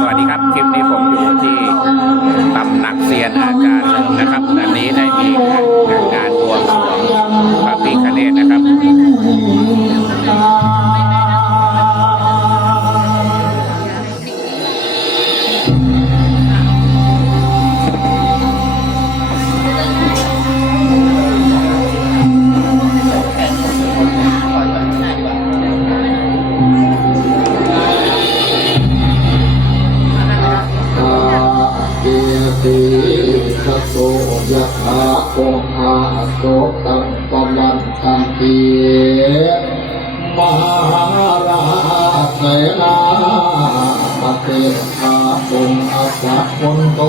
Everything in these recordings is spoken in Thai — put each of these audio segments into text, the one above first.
สวัสดีครับ คลิปนี้ผมอยู่ที่ตำหนักเซียนอาจารย์หนึ่งนะครับตอนนี้ได้ โกหาโสตังปมันตันติมหาราเสนาปเตชาปุงอัสสะคนโต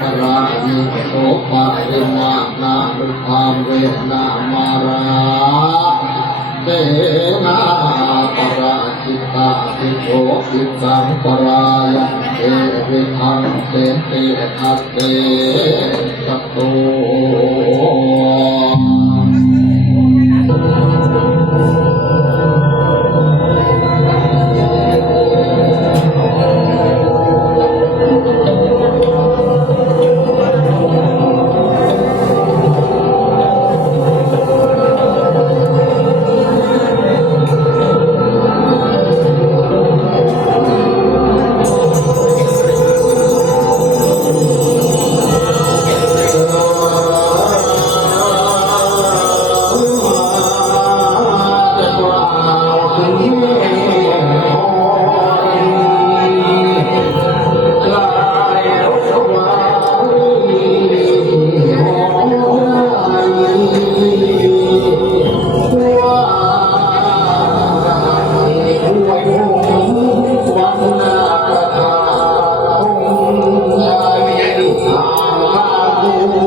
ปราณิโสปะรินานาลุภามเวนามาราเตนะปรา ชิตาสิโตสิสังปรายเอวิทังเสนเตทัตเตสัตโต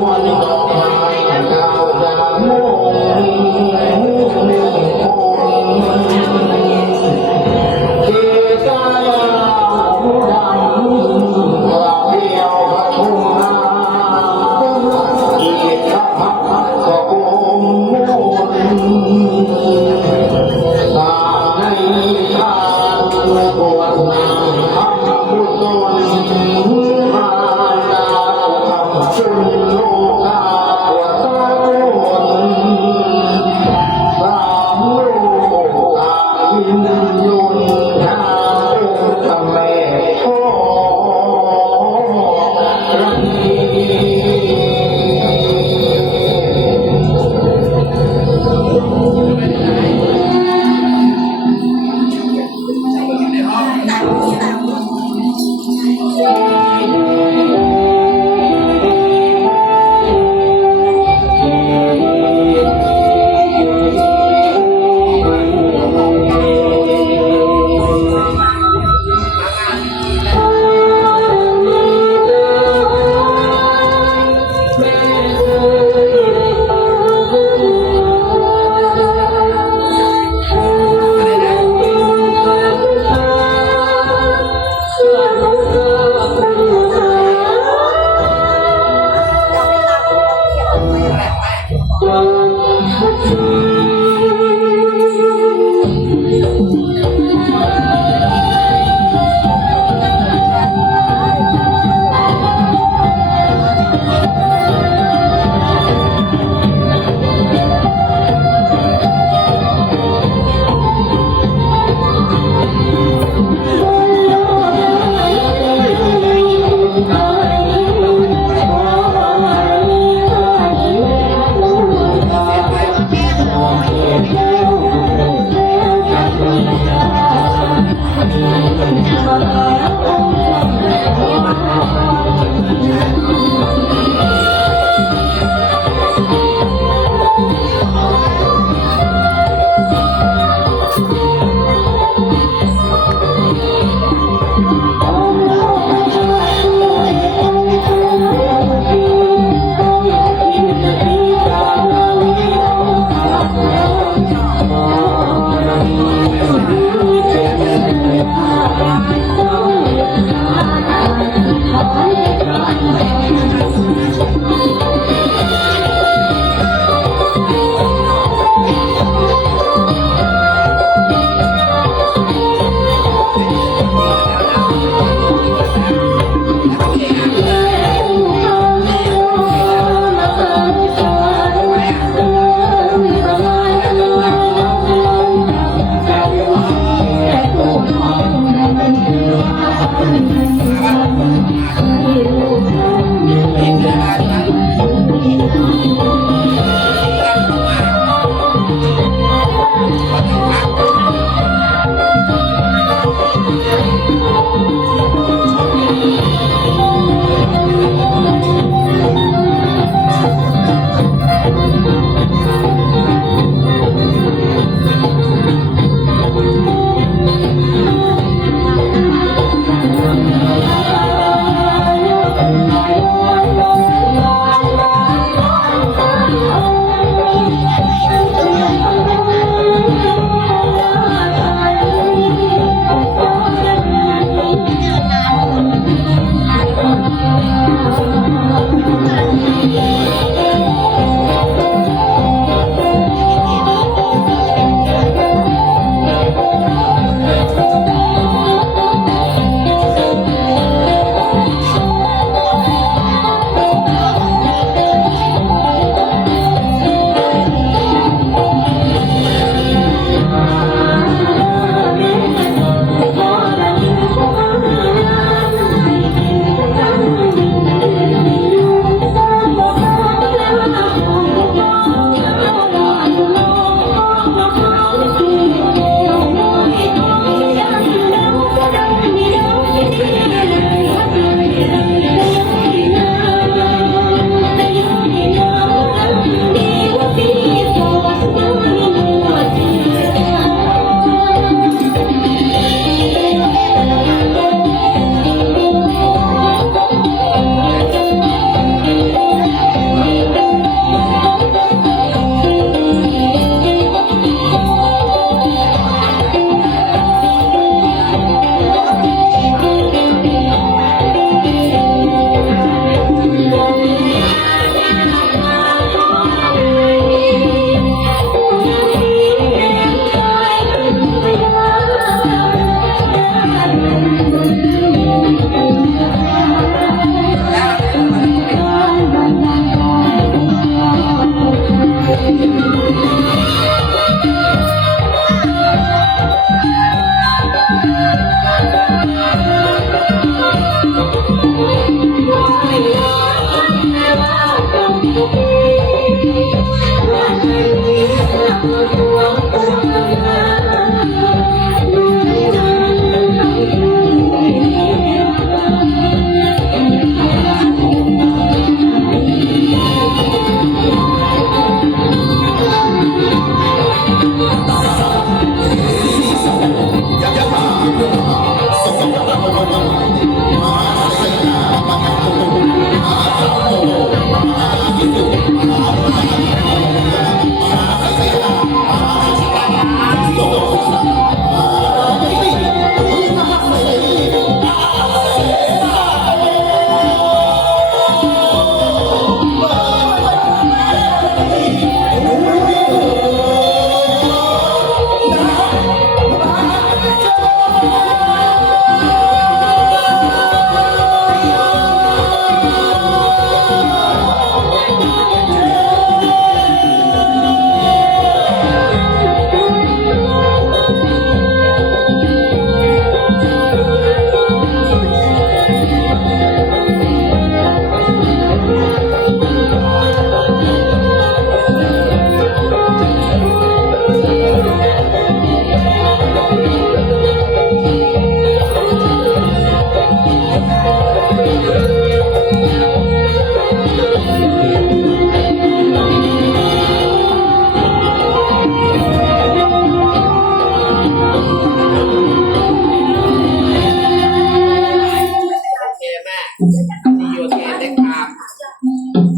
วดอกไม้เก่าดากมุ